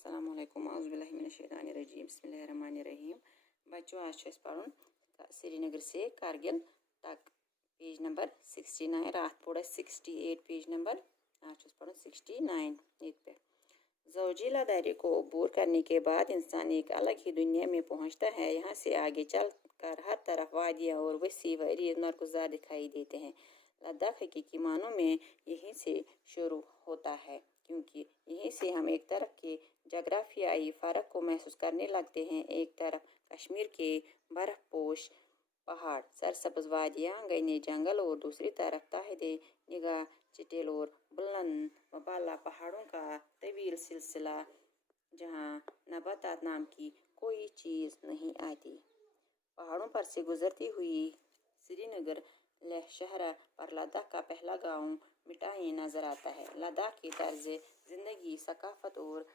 अस्सलामु अलैकुम औज़ुबिल्लाहि मिनश्शैतानिर्रजीम बिस्मिल्लाहिर्रहमानिर्रहीम। बच्चों आज पढ़ूँ श्रीनगर से कारगिल तक पेज नंबर 69 रात पढ़े 68 पेज नंबर आज पढ़ूँ 69 पे। ज़ौजिला दायरे को अबूर करने के बाद इंसान एक अलग ही दुनिया में पहुंचता है। यहाँ से आगे चल कर हर तरफ वादियाँ और वसी व मरकुज़ार दिखाई देते हैं। लद्दाख हकीकी मानों में यहीं से शुरू होता है, क्योंकि यहीं से हम एक तरफ के जग्राफियाई फ़र्क को महसूस करने लगते हैं। एक तरफ कश्मीर के बर्फ़पोश पहाड़, सरसब्ज़ वादियाँ, घने जंगल और दूसरी तरफ ताहिदे निगाह चटेल और बुलंद व बाला पहाड़ों का तवील सिलसिला, जहाँ नबातात नाम की कोई चीज़ नहीं आती। पहाड़ों पर से गुजरती हुई श्रीनगर लेह शहर पर लद्दाख का पहला गांव मिठाई नजर आता है। लद्दाख की तर्ज जिंदगी, सकाफत और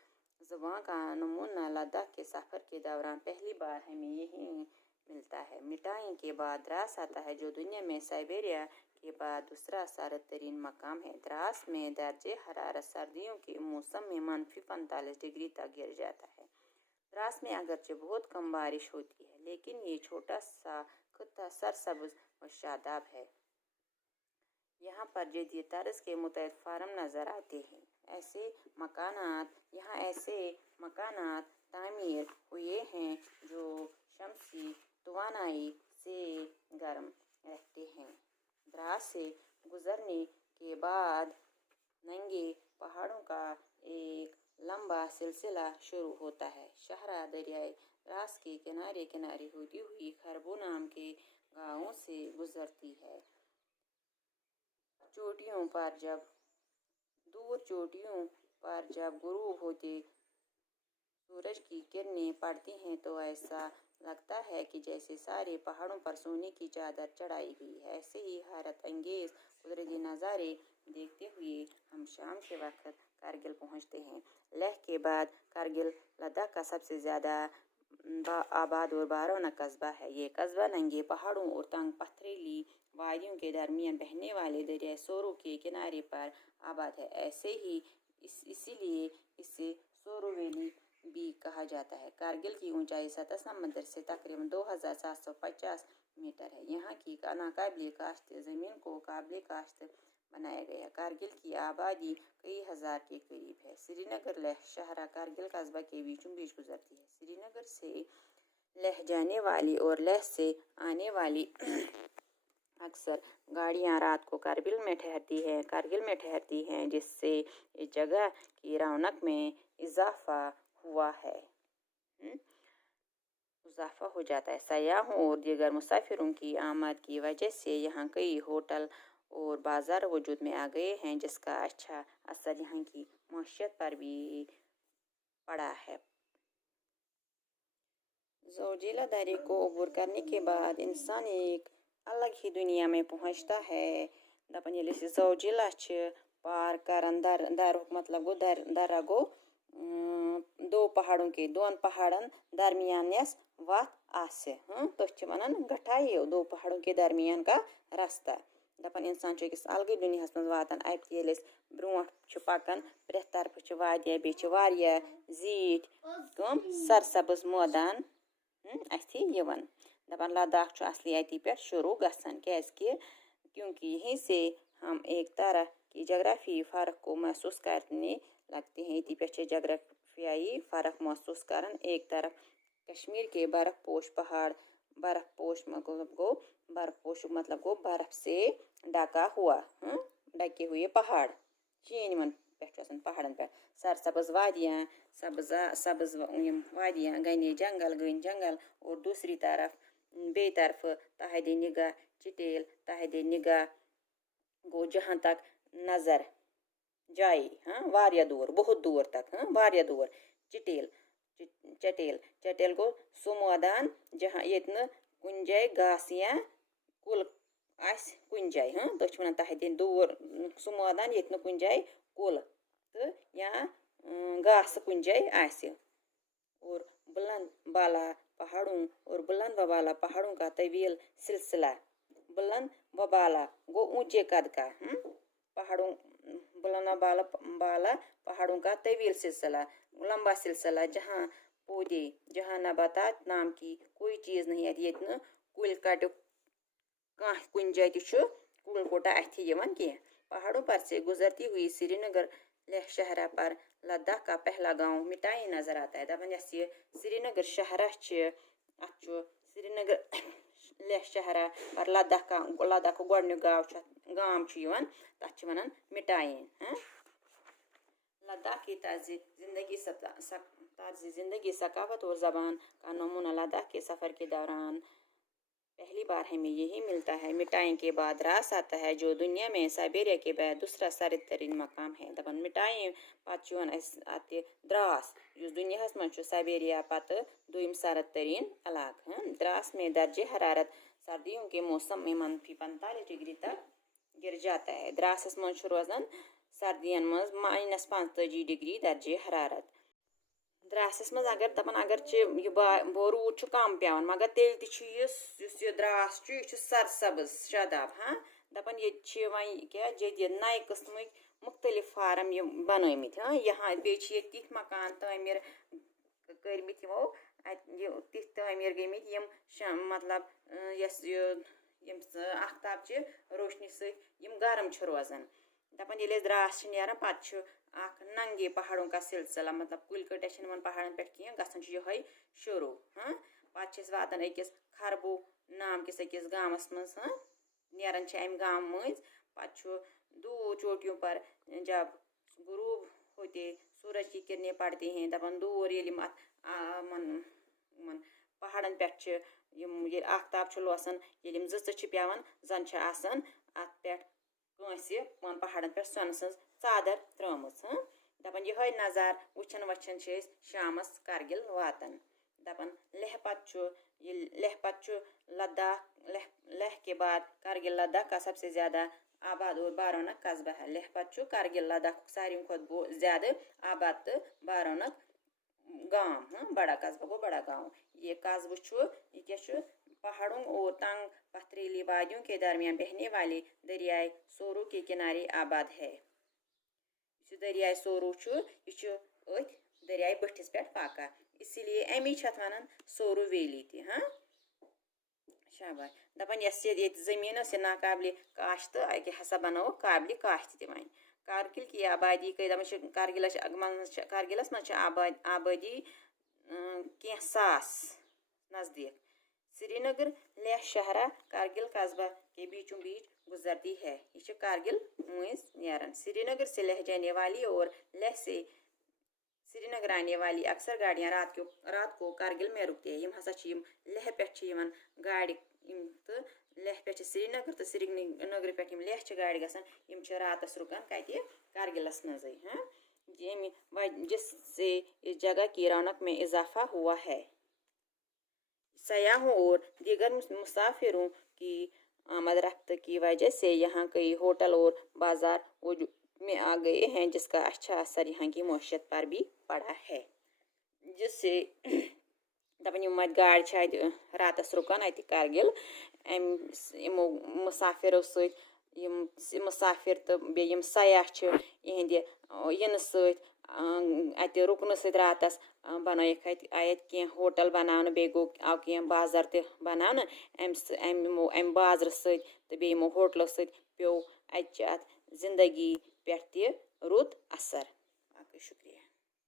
ज़बान का नमूना लद्दाख के सफ़र के दौरान पहली बार हमें यहीं मिलता है। मिठाई के बाद द्रास आता है, जो दुनिया में साइबेरिया के बाद दूसरा सर्द तरीन मकाम है। द्रास में दर्जे हरारत सर्दियों के मौसम में -45 डिग्री तक गिर जाता है। द्रास में अगरचे बहुत कम बारिश होती है, लेकिन ये छोटा सा खित्ता सरसब्ज़ और शादाब है। यहाँ पर जदीद तर्ज के मुतअद्दिद फार्म नज़र आते हैं। ऐसे मकानात तामीर हुए हैं जो शमसी तवानाई से गर्म रहते हैं। द्रास से गुजरने के बाद नंगे पहाड़ों का एक लंबा सिलसिला शुरू होता है। शहरा दरियाए द्रास के किनारे किनारे होती हुई खरबू नाम के गाँवों से गुजरती है। चोटियों पर जब गुरूब होते सूरज की किरणें पड़ती हैं तो ऐसा लगता है कि जैसे सारे पहाड़ों पर सोने की चादर चढ़ाई हुई है। ऐसे ही हैरत अंगेज कुदरती नज़ारे देखते हुए हम शाम के वक्त कारगिल पहुंचते हैं। लेह के बाद कारगिल लद्दाख का सबसे ज़्यादा आबाद और बारौना कस्बा है। ये कस्बा नंगे पहाड़ों और तंग पथरीली वादियों के दरमियान बहने वाले दरिया सोरो के किनारे पर आबाद है। इसीलिए इसे सोरो वैली भी कहा जाता है। कारगिल की ऊंचाई सतह समंदर से तकरीबन 2750 मीटर है। यहाँ की नाकाबिल काश्त ज़मीन को काबिल काश्त बनाया गया। कारगिल की आबादी कई हज़ार के करीब है। श्रीनगर लेह शहर कारगिल कस्बा के बीचों बीच गुजरती है। श्रीनगर से लेह जाने वाली और लेह से आने वाली अक्सर गाड़ियाँ रात को कारगिल में ठहरती हैं, जिससे इस जगह की रौनक में इजाफा हो जाता है। सयाहों और दीगर मुसाफिरों की आमद की वजह से यहाँ कई होटल और बाजार वजूद में आ गए हैं, जिसका अच्छा असर यहाँ की मईशत पर भी पड़ा है। ज़ौजिला दायरे को अबूर करने के बाद इंसान एक अलग ही दुनिया में पहुंचता है। दपन येले ज़ौजिला पार करन दर मतलब गो दर्रा गो दोन पहाड़न दरमियानस वत आसे तो वनान गठाई दो पहाड़ों के दरमियान का रास्ता। दपन इंसान अकिस अलग दुनिया मज वातान अत येले ब्रोट पकान प्रेथ तरफ वादियाँ बेच वारिया जीट सरसब्ज़ मैदान अथी यवन। दपन लद्दाख असली अति पे शुरू गसान क्योंकि यहीं से हम एक तरह की जग्राफी फ़र्क को महसूस करने लगते हैं। इति पे जग्राफियाई फ़र्क महसूस करन एक तरफ कश्मीर के बर्फ़पोश पहाड़, बर्फ़पोश मतलब गो बर्फ से ढके हुए पहाड़ चीन पहाड़न पे सरसब्ज़ वादियाँ वादियाँ घने जंगल और दूसरी तरफ बेतरफ ताहिदे निगाह चटेल ताहिदे निगाह गो जहाँ तक नज़र जाए वारिया दूर बहुत दूर तक वारिया दूर चटेल गो सो मैदान जहाँ यतन कुन जाए घास या कुल आस कुन जाए तो वन ताहिदे दूर सो मैदान यतन कुन जाए कुल तो या घास कुन जाए आसे। और बुलंद बाला पहाड़ों का तवील सिलसिला, बुलंद व बाला गो ऊंचे कद का बुलंद बाला पहाड़ों का तवील सिलसिला लंबा सिलसिला जहाँ पौधे जहाँ नबातात नाम की कोई चीज़ नहीं आती ये कुल कट कुन जाए कुल कोटा अथ कह पहाड़ों पर से गुजरती हुई श्रीनगर लेह शहरा पर लद्दाख का पहला गांव मिटाई नजर आता है दपान यस ये श्रीनगर शहरा अत श्रीनगर लेह शहरा पर लद्दाख गोडन्युक गांव तथ वनान मिटाइन लद्दाख की तर्ज जिंदगी सकाफत और ज़बान का नमूना लद्दाख के सफ़र के दौरान पहली बार हमें यही मिलता है। मिटाइन के बाद द्रास आता है जो दुनिया में साइबेरिया के बाद दूसरा सरद तरीन मकाम है दपान मिटाइन पे अत द्रास दुनिया मं साइबेरिया पत दुम सरद तरीन इलाका द्रास में दर्ज हरारत सर्दियों के मौसम में -45 डिग्री तक गिर जाता है। द्रासस मं रोजान सर्दियन मं -45 डिग्री दर्ज हरारत द्रासस मज अगर दपान अगर रूद कम पे मगर तेल द्रास सरसब्ज शादाब हाँ दपान ये क्या जदीद नए किस्म मुख्तलिफ फार्म बनमित हाँ यहाँ बे तिथ मकान तमीर कर्मित यमो तिथ तमीर गमित मतलब आफ्ताब रोशनी सम गर्म रोजान दपान ये द्रास नान पे नंगे पहाड़ों का सिलसिला मतलब कुल कट पहाड़न पे कह ये शुरू हाँ पे वातान अकिस खरबो नाम किस अकिस गाँवस मज हाँ नान अम गाँव मज पे दूर चोटियों पर जब गुरूब होते सूरज की किरणें पड़ती हैं दपान दूर ये पहाड़न पे आफ्ताब लोसन ये जच पेवान जन अत पे वन पहाड़न पे सोन चादर त्रमज हाँ दपान ये नज़ार वुचन वचन शामस कारगिल वातान दपान लेह पत लद्दाख लेह के बाद कारगिल लद्दाख का सबसे ज़्यादा आबाद और बारौनक कस्बा है। लेह पत कारगिल लद्दाख सारी खुद ज़्यादा आबाद तो बारौनक गाँव हाँ बड़ा कस्बा गो बड़ा गाँव ये कस्बा ये क्या पहाड़ों और तंग पथरीली वादियों के दरमियान बहने वाले दरियाए सोरो के किनारे आबाद है। दरियाए सोरो ये दरियाए बठिस पे पाका इसीलिए अमी वन सोरो वैली ति हाँ शाबाश दपान ये जमीन से नाकाबिल काश्त अके हसा बनाओ काबिल काश्त वन कारगिल की आबादी कई कारगिलस मज आबादी कह सास नज़दीक श्रीनगर लेह शहरा कारगिल कस्बा के बीचों बीच गुजरती है। ये कारगिल मुइज नारान श्रीनगर से लेह जाने वाली और लेह से श्रीनगर आने वाली अक्सर गाड़ियाँ रात को कारगिल में रुकती है। हसा लेह पे गाड़ी तो लेह पे श्रीनगर तो श्रीनगर पे लेह गाड़ी गसान रातस रुकान कत कारगिलस मज हाँ जिससे इस जगह की रौनक में इजाफा हुआ है। सयाहों और दीगर मुसाफिरों की आमद रफ्त की वजह से यहाँ कई होटल और बाजार में आ गए हैं जिसका अच्छा असर यहाँ की मईशत पर भी पड़ा है जिससे दपन मत गाड़ी रातस रुकान अत कारगिल मुसाफिरों मुसाफिर तो बेम सयाह इहंद इन अत रुकन रातस बनक आयत कह होटल बनाने बे गो आव कह बाजार त बनाने अम बाजार तो बे होटलों पे अत जिंदगी पे रुत असर।